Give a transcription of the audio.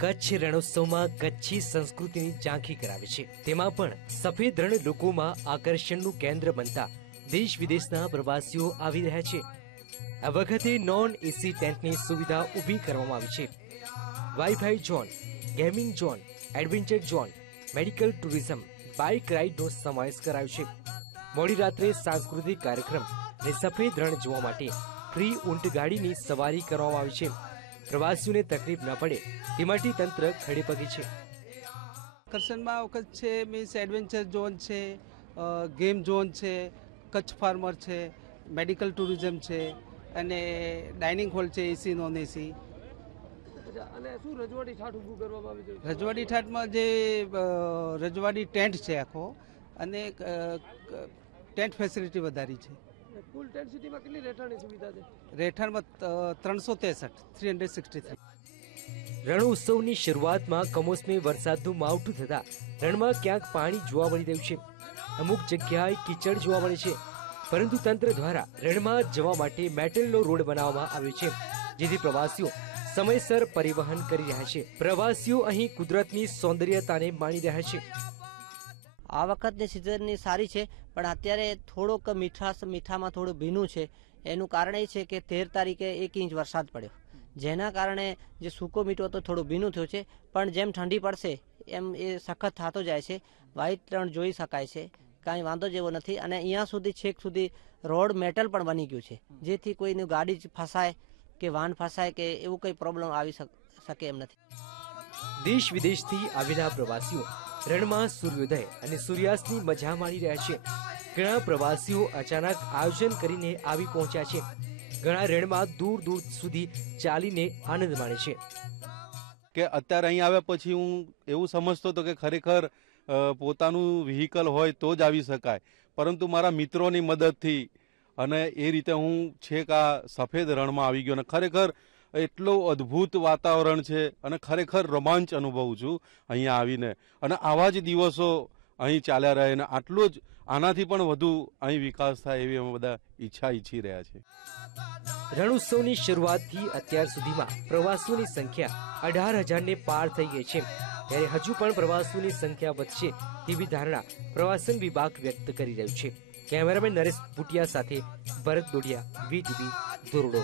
કચ્છ રણોત્સવમાં કચ્છી સંસ્કૃતિની ઝાંખી કરાવે છે. તેમાં પણ સફેદ રણ લોકોમાં આકર્ષણનું કેન્દ્ર બનતા દેશ વિદેશના પ્રવાસીઓ આવી રહ્યા છે. આ વખતે નોન એસી ટેન્ટની સુવિધા ઊભી કરવામાં આવી છે. Wifi zone, gaming zone, adventure zone, medical tourism, bike રાઇડનો સમાવેશ કરાયો છે. મોડી રાત્રે સાંસ્કૃતિક કાર્યક્રમ અને સફેદ રણ જોવા માટે ફ્રી ઊંટ ગાડીની સવારી કરવામાં આવી છે. પ્રવાસીઓને તકલીફ ન પડે તે માટે તંત્ર ખડેપગે છે. આકર્ષણમાં વખત છે મીન્સ એડવેન્ચર ઝોન છે ગેમ ઝોન છે કચ્છ ફાર્મર છે મેડિકલ ટુરિઝમ છે અને ડાઇનિંગ હોલ છે એસી નોન એસી અને શું રજવાડી ઠાટમાં કરવામાં રજવાડી ઠાઠમાં જે રજવાડી ટેન્ટ છે આખો અને ટેન્ટ ફેસિલિટી વધારી છે. કુલ ટેન્ટ સિટીમાં કેટલી રહેઠાણની સુવિધા છે? રહેઠાણમાં ત્રણસો ત્રેસઠ થ્રી હંડ્રેડ સિક્સટી થ્રી રણોત્સવની શરૂઆતમાં કમોસમી વરસાદનું માવઠું થતા રણમાં ક્યાંક પાણી જોવા મળી રહ્યું છે. અમુક જગ્યાએ કીચડ જોવા મળે છે. પરંતુ તંત્ર દ્વારા રણમાં જવા માટે મેટલનો રોડ બનાવવામાં આવ્યો છે જેથી પ્રવાસીઓ સમયસર પરિવહન કરી રહ્યા છે. પ્રવાસીઓ અહીં કુદરતની સૌંદર્યતાને માણી રહ્યા છે. આ વખતની સિઝનની સારી છે, પણ અત્યારે થોડોક મીઠાશ મીઠામાં થોડું ભીનું છે. એનું કારણ એ છે કે તેર તારીખે એક ઇંચ વરસાદ પડ્યો. જેના કારણે જે સૂકો મીઠો હતો થોડું ભીનું થયું છે, પણ જેમ ઠંડી પડશે, એમ એ સખત થતો જાય છે. વાઈટ રણ જોઈ શકાય છે. કાંઈ વાંધો જેવો નથી. અને અહીંયા સુધી, છેક સુધી રોડ મેટલ પણ બની ગયું છે. જેથી કોઈની ગાડી જ ફસાય કે વાહન ફસાય કે એવું કંઈ પ્રોબ્લેમ આવી શક- એમ નથી. દેશ વિદેશથી આવેલા પ્રવાસીઓ રણમાં સૂર્યોદય અને સૂર્યાસ્તની મજા માણી રહ્યા છે. ઘણા પ્રવાસીઓ અચાનક આયોજન કરીને આવી પહોંચ્યા છે. ઘણા રણમાં દૂર દૂર સુધી ચાલીને આનંદ માણે છે. કે અત્યારે અહીં આવ્યા પછી હું એવું સમજતો હતો કે ખરેખર પોતાનું વ્હીકલ હોય તો જ આવી શકાય. પરંતુ મારા મિત્રોની મદદથી અને એ રીતે હું છેક આ સફેદ રણમાં આવી ગયો અને ખરેખર એટલું અદ્ભુત વાતાવરણ છે અને ખરેખર રોમાંચ અનુભવું છું અહીંયા આવીને. અને આવા જ દિવસો અહીં ચાલ્યા રહે અને આટલું જ આનાથી પણ વધુ અહીં વિકાસ થાય એવી અમે બધા ઈચ્છા ઈચ્છી રહ્યા છે રણોત્સવની શરૂઆતથી અત્યાર સુધીમાં પ્રવાસીઓની સંખ્યા અઢાર હજારને પાર થઈ ગઈ છે. ત્યારે હજુ પણ પ્રવાસીઓની સંખ્યા વધશે તેવી ધારણા પ્રવાસન વિભાગ વ્યક્ત કરી રહ્યું છે. કેમેરામેન નરેશ ભુટિયા સાથે ભરત દોડિયા વીટીવી ધોરડો.